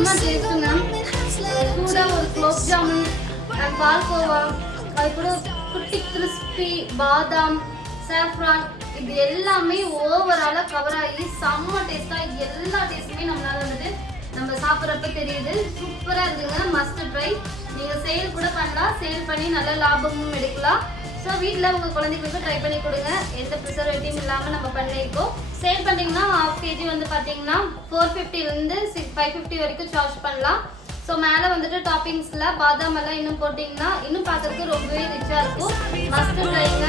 செம்ம டேஸ்ட்டுங்க. சூடாக ஒரு குலோப் ஜாமுன் அண்ட் பால்கோவா, அது கூட குட்டி கிறிஸ்பி பாதாம் சாஃப்ரான், இது எல்லாமே ஓவராலாக கவர் ஆகி செம்ம டேஸ்ட்டாக எல்லா டேஸ்ட்டுமே நம்மளால வந்துட்டு நம்ம சாப்பிட்றப்ப தெரியுது. சூப்பராக இருக்குங்க. Must try. நீங்கள் சேல் கூட பண்ணலாம். சேல் பண்ணி நல்ல லாபமும் எடுக்கலாம். ஸோ வீட்டில் உங்கள் குழந்தைங்களுக்கு ட்ரை பண்ணி கொடுங்க. எந்த ப்ரிசர்வேட்டிவும் இல்லாமல் நம்ம பண்ணியிருக்கோம். சேல் பண்ணிங்கன்னா ½ kg வந்து பார்த்தீங்கன்னா 450லேருந்து 550 வரைக்கும் சார்ஜ் பண்ணலாம். ஸோ மேலே வந்துட்டு டாப்பிங்ஸில் பாதாம் எல்லாம் இன்னும் போட்டிங்கன்னா இன்னும் பார்க்கறதுக்கு ரொம்பவே ரிச்சாக இருக்கும். மஸ்ட் ட்ரைங்க.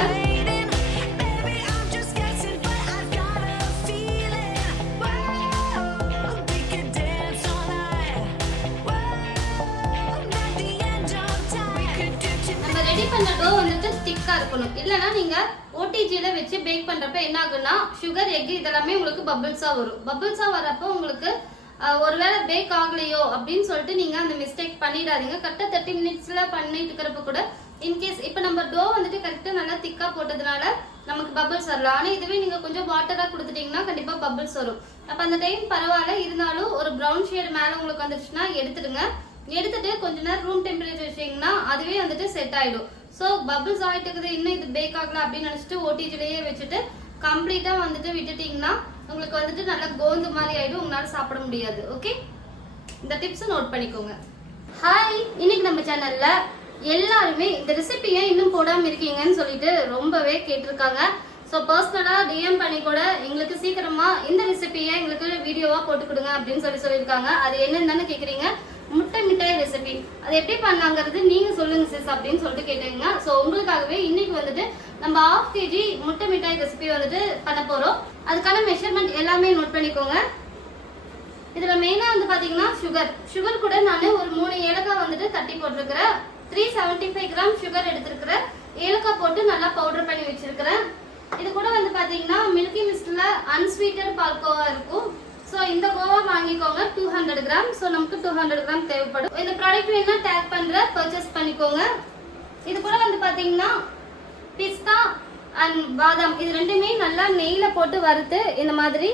ரெடி பண்ண டோ வந்துட்டு திக்கா இருக்கணும். இல்லைன்னா நீங்க ஓடிஜில வச்சு பேக் பண்றப்ப என்ன ஆகுன்னா சுகர் எக் இதெல்லாமே உங்களுக்கு பபிள்ஸா வரும். பபிள்ஸா வரப்போ உங்களுக்கு ஒருவேளை பேக் ஆகலையோ அப்படின்னு சொல்லிட்டு நீங்க அந்த மிஸ்டேக் பண்ணிடாதீங்க. கரெக்டா 30 மினிட்ஸ்ல பண்ணிட்டு இருக்கிறப்ப கூட இன்கேஸ் இப்போ நம்ம டோ வந்துட்டு கரெக்டா நல்லா திக்கா போட்டதுனால நமக்கு பபிள்ஸ் வரலாம். ஆனா இதுவே நீங்க கொஞ்சம் வாட்டரா கொடுத்துட்டீங்கன்னா கண்டிப்பா பபிள்ஸ் வரும். அப்ப அந்த டைம் பரவாயில்ல, இருந்தாலும் ஒரு ப்ரௌன் ஷேட் மேல உங்களுக்கு வந்துச்சுன்னா எடுத்துடுங்க. எடுத்துட்டு கொஞ்ச நேரம் ரூம் டெம்பரேச்சர் வச்சிங்கன்னா அதுவே வந்துட்டு செட் ஆயிடும். ஸோ பபிள்ஸ் ஆகிட்டு இருக்குது, இன்னும் இது பேக் ஆகல அப்படின்னு நினச்சிட்டு ஓடிஜிலேயே வச்சுட்டு கம்ப்ளீட்டா வந்துட்டு விட்டுட்டீங்கன்னா உங்களுக்கு வந்துட்டு நல்லா கோந்து மாதிரி ஆயிடும். உங்களால சாப்பிட முடியாது. ஓகே, இந்த டிப்ஸ் நோட் பண்ணிக்கோங்க. ஹாய், இன்னைக்கு நம்ம சேனல்ல எல்லாருமே இந்த ரெசிபியை இன்னும் போடாம இருக்கீங்கன்னு சொல்லிட்டு ரொம்பவே கேட்டிருக்காங்க. ஸோ பர்சனலாக டிஎம் பண்ணி கூட எங்களுக்கு சீக்கிரமா இந்த ரெசிபியை எங்களுக்கு வீடியோவா போட்டு கொடுங்க அப்படின்னு சொல்லியிருக்காங்க. அது என்னன்னு கேட்குறீங்க? முட்டை மிட்டாய் ரெசிபி. அது எப்படி பண்ணாங்கிறது நீங்க சொல்லுங்க சிஸ் அப்படின்னு சொல்லிட்டு கேட்டீங்க. ஸோ உங்களுக்காகவே இன்னைக்கு வந்துட்டு நம்ம ½ kg முட்டை மிட்டாய் ரெசிபி வந்துட்டு பண்ண போறோம். அதுக்கான மெஷர்மெண்ட் எல்லாமே நோட் பண்ணிக்கோங்க. இதுல மெயினா வந்து பாத்தீங்கன்னா சுகர் கூட நான் ஒரு 3 ஏலக்காய் வந்துட்டு தட்டி போட்டிருக்கிறேன். 375 கிராம் சுகர் எடுத்திருக்கிறேன். ஏலக்காய் போட்டு நல்லா பவுடர் பண்ணி வச்சிருக்கிறேன். இது கூட வந்து பாத்தீங்கன்னா மில்கி மிஸ்ட்ல அன்ஸ்வீட்டட் பால்கோவா இருக்கும். ஸோ இந்த கோவா வாங்கிக்கோங்க 200 கிராம். ஸோ நமக்கு 200 கிராம் தேவைப்படும். இந்த ப்ராடக்ட் வேணா டேக் பண்ற பர்ச்சேஸ் பண்ணிக்கோங்க. இது கூட வந்து பாத்தீங்கன்னா பிஸ்தா அண்ட் பாதாம் இது ரெண்டுமே நல்லா நெய்ல போட்டு வறுத்து இந்த மாதிரி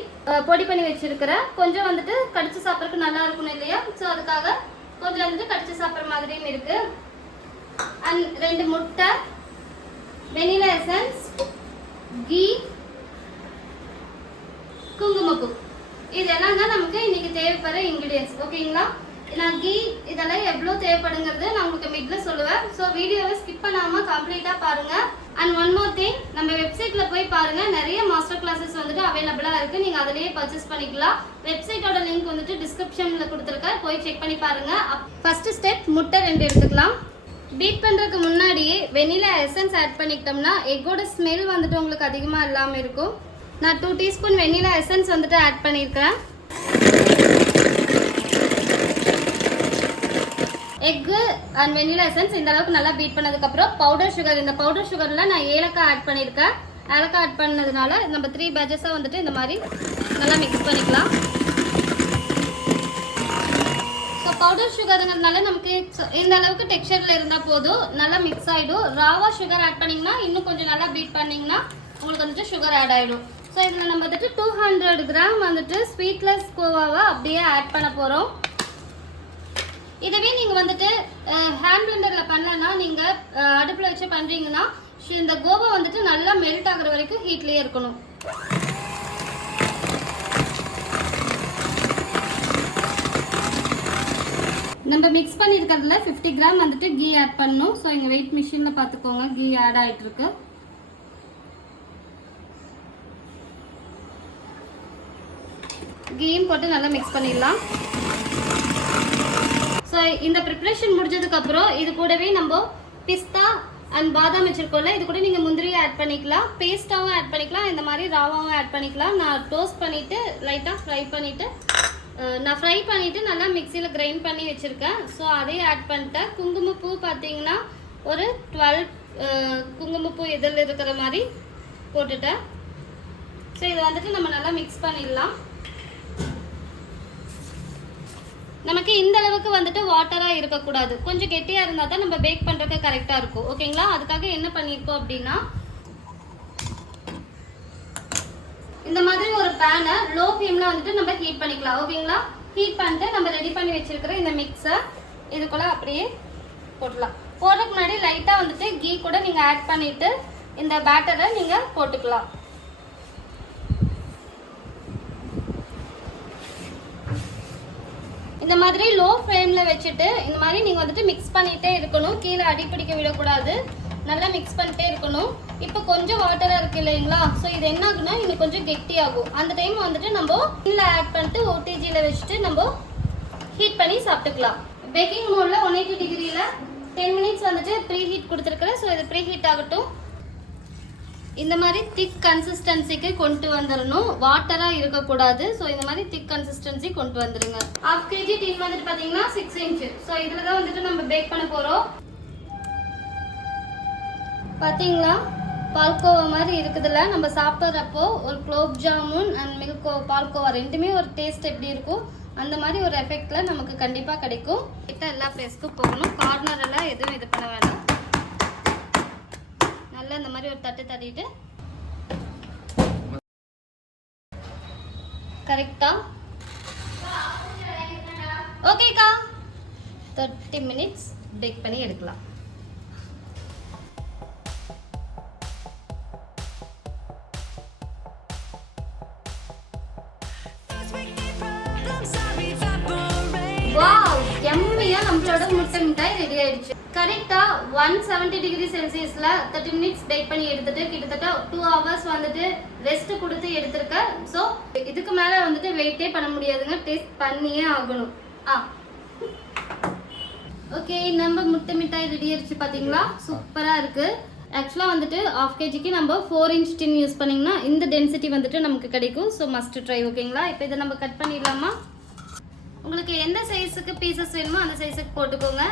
பொடி பண்ணி வச்சிருக்கிறேன். கொஞ்சம் வந்துட்டு கடிச்சு சாப்பிட்றதுக்கு நல்லா இருக்கணும் இல்லையா? ஸோ அதுக்காக கொஞ்சம் வந்துட்டு கடிச்சு சாப்பிட்ற மாதிரியும் இருக்கு. அண்ட் 2 முட்டை, வெனிலா எசன்ஸ், கீ, குங்குமப்பூ, இதெல்லாம் தான் நமக்கு இன்னைக்கு தேவைப்படுற இன்கிரிடியன்ஸ். ஓகேங்களா? நான் கீ இதெல்லாம் எவ்வளோ தேவைப்படுங்கிறது நான் உங்களுக்கு மிட்ல சொல்லுவேன். ஸோ வீடியோவை ஸ்கிப் பண்ணாம கம்ப்ளீட்டா பாருங்க. அண்ட் ஒன் மோர் திங், நம்ம வெப்சைட்ல போய் பாருங்க, நிறைய மாஸ்டர் கிளாஸஸ் வந்துட்டு அவைலபிளா இருக்கு. நீங்க அதிலேயே பர்ச்சேஸ் பண்ணிக்கலாம். வெப்சைட்டோட லிங்க் வந்துட்டு டிஸ்கிரிப்ஷன்ல கொடுத்துருக்கேன், போய் செக் பண்ணி பாருங்க. ஃபர்ஸ்ட் ஸ்டெப், முட்டை 2 எடுத்துக்கலாம். பீட் பண்றதுக்கு முன்னாடியே வெனிலா எசன்ஸ் ஆட் பண்ணிக்கிட்டோம்னா எக்கோட ஸ்மெல் வந்துட்டு உங்களுக்கு அதிகமா இல்லாம இருக்கும். நான் 2 டீஸ்பூன் வெனிலா எசன்ஸ் வந்துட்டு ஆட் பண்ணியிருக்கேன். எக்கு அண்ட் வெனிலா எசன்ஸ் இந்த அளவுக்கு நல்லா பீட் பண்ணதுக்கப்புறம் பவுடர் சுகர், இந்த பவுடர் சுகரில் நான் ஏலக்காய் ஆட் பண்ணியிருக்கேன். ஏலக்காய் ஆட் பண்ணதுனால நம்ம 3 பேட்சஸாக வந்துட்டு இந்த மாதிரி நல்லா மிக்ஸ் பண்ணிக்கலாம். ஸோ பவுடர் சுகருங்கிறதுனால நமக்கு இந்த அளவுக்கு டெக்ஸ்சரில் இருந்தால் போதும், நல்லா மிக்ஸ் ஆகிடும். ராவா சுகர் ஆட் பண்ணிங்கன்னா இன்னும் கொஞ்சம் நல்லா பீட் பண்ணிங்கன்னா உங்களுக்கு வந்துட்டு சுகர் ஆட் ஆகிடும். ஸோ இதில் நம்ம வந்துட்டு 200 கிராம் வந்துட்டு ஸ்வீட்லெஸ் கோவாவை அப்படியே ஆட் பண்ண போகிறோம். இதுவே நீங்கள் வந்துட்டு ஹேண்ட் பிளெண்டரில் பண்ணலன்னா நீங்கள் அடுப்பில் வச்சு பண்ணுறீங்கன்னா இந்த கோவா வந்துட்டு நல்லா மெல்ட் ஆகுற வரைக்கும் ஹீட்லேயே இருக்கணும். நம்ம மிக்ஸ் பண்ணியிருக்கிறதுல 50 கிராம் வந்துட்டு கீ ஆட் பண்ணணும். ஸோ எங்கள் வெயிட் மிஷினில் பார்த்துக்கோங்க, கீ ஆட் ஆகிட்டு இருக்கு. கீயும் போட்டு நல்லா மிக்ஸ் பண்ணிடலாம். ஸோ இந்த ப்ரிப்ரேஷன் முடிஞ்சதுக்கப்புறம் இது கூடவே நம்ம பிஸ்தா அண்ட் பாதாம் வச்சுருக்கோம்ல, இது கூட நீங்கள் முந்திரியை ஆட் பண்ணிக்கலாம், பேஸ்ட்டாகவும் ஆட் பண்ணிக்கலாம், இந்த மாதிரி ராவாகவும் ஆட் பண்ணிக்கலாம். நான் டோஸ்ட் பண்ணிவிட்டு லைட்டாக ஃப்ரை பண்ணிவிட்டு நல்லா மிக்சியில் கிரைண்ட் பண்ணி வச்சுருக்கேன். ஸோ அதையும் ஆட் பண்ணிட்டேன். குங்குமப்பூ பார்த்தீங்கன்னா ஒரு 12 குங்குமப்பூ இதில் இருக்கிற மாதிரி போட்டுட்டேன். ஸோ இதை வந்துட்டு நம்ம நல்லா மிக்ஸ் பண்ணிடலாம். நமக்கு இந்த அளவுக்கு வந்துட்டு வாட்டரா இருக்கக்கூடாது, கொஞ்சம் கெட்டியா இருந்தா தான் நம்ம பேக் பண்றதுக்கு கரெக்டா இருக்கும். ஓகேங்களா? அதுக்காக என்ன பண்ணிருக்கோம் அப்படின்னா இந்த மாதிரி ஒரு பேனை லோ ஃப்ளேம்ல வந்துட்டு நம்ம ஹீட் பண்ணிக்கலாம். ஓகேங்களா? ஹீட் பண்ணிட்டு நம்ம ரெடி பண்ணி வச்சிருக்கிற இந்த மிக்ஸை இதுக்குள்ள அப்படியே போடலாம். போடுறதுக்கு முன்னாடி லைட்டாக வந்துட்டு கீ கூட நீங்கள் ஆட் பண்ணிட்டு இந்த பேட்டரை நீங்கள் போட்டுக்கலாம். இந்த மாதிரி லோ ஃப்ளேமில் வச்சுட்டு இந்த மாதிரி நீங்கள் வந்துட்டு மிக்ஸ் பண்ணிகிட்டே இருக்கணும். கீழே அடிப்பிடிக்க விடக்கூடாது. நல்லா மிக்ஸ் பண்ணிட்டே இருக்கணும். இப்போ கொஞ்சம் வாட்டராக இருக்குது இல்லைங்களா? ஸோ இது என்ன ஆகுனா இன்னும் கொஞ்சம் கெட்டியாகும். அந்த டைம் வந்துட்டு நம்ம கீழே ஆட் பண்ணிட்டு ஓடிஜியில் வச்சுட்டு நம்ம ஹீட் பண்ணி சாப்பிட்டுக்கலாம். பேக்கிங் மோடில் 180 டிகிரியில் 10 மினிட்ஸ் வந்துட்டு ப்ரீ ஹீட் கொடுத்துருக்குறேன். ஸோ இது ப்ரீ ஹீட் ஆகட்டும். இந்த மாதிரி திக் கன்சிஸ்டன்சிக்கு கொண்டு வந்துடணும். வாட்டராக இருக்கக்கூடாது. ஸோ இந்த மாதிரி திக் கன்சிஸ்டன்சி கொண்டு வந்துடுங்க. 1/2 kg டின் வந்துட்டு பார்த்தீங்கன்னா 6 இன்ச்சு. ஸோ இதில் தான் வந்துட்டு நம்ம பேக் பண்ண போகிறோம். பார்த்தீங்களா பால்கோவா மாதிரி இருக்குதுல்ல. நம்ம சாப்பிட்றப்போ ஒரு குலோப் ஜாமுன் அண்ட் மில்க் பால்கோவா ரெண்டுமே ஒரு டேஸ்ட் எப்படி இருக்கும் அந்த மாதிரி ஒரு எஃபெக்டில் நமக்கு கண்டிப்பாக கிடைக்கும். கிட்ட எல்லா பிளேஸ்க்கும் போகணும். கார்னர் எல்லாம் எதுவும் இது பண்ண வேண்டாம். நல்லா இந்த மாதிரி ஒரு தட்டு தட்டிட்டு கரெக்டா ஓகேக்கா 30 மினிட்ஸ் பேக் பண்ணி எடுக்கலாம். வாவ் எம்மியா நம்மளோட முட்டை மிட்டாய் ரெடி ஆயிடுச்சு. கரெக்டா 170 டிகிரி செல்சியஸ்ல 30 மினிட்ஸ் பேக் பண்ணி எடுத்துட்டு கிட்டத்தட்ட 2 ஹவர்ஸ் வந்துட்டு ரெஸ்ட் கொடுத்து எடுத்திருக்கேன். ஸோ இதுக்கு மேல வந்துட்டு வெயிட்டே பண்ண முடியாதுங்க. டேஸ்ட் பண்ணியே ஆகணும். ஓகே நம்ம முட்டை மிட்டாய் ரெடி ஆயிடுச்சு. பார்த்தீங்களா சூப்பரா இருக்கு. ஆக்சுவலாக வந்துட்டு 1/2 kgக்கு நம்ம 4 inch டின் யூஸ் பண்ணிங்கன்னா இந்த டென்சிட்டி வந்துட்டு நமக்கு கிடைக்கும். So must try. ஓகேங்களா? இப்போ இதை நம்ம கட் பண்ணிடலாமா? உங்களுக்கு எந்த சைஸுக்கு பீசஸ் வேணுமோ அந்த சைஸுக்கு போட்டுக்கோங்க.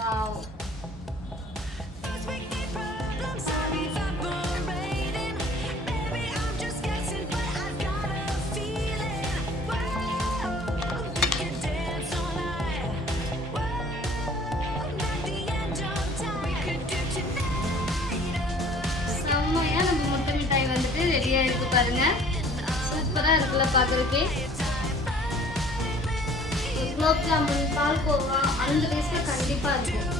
வாவ் செம்மையா நம்ம முட்டை மிட்டாய் வந்துட்டு ரெடியா இருக்கு பாருங்க. சூப்பரா இருக்குல்ல பார்க்கறதுக்கே. குலோப் ஜாமுன் பால்கோவா அந்த டேஸ்ட்ல கண்டிப்பா இருக்கு.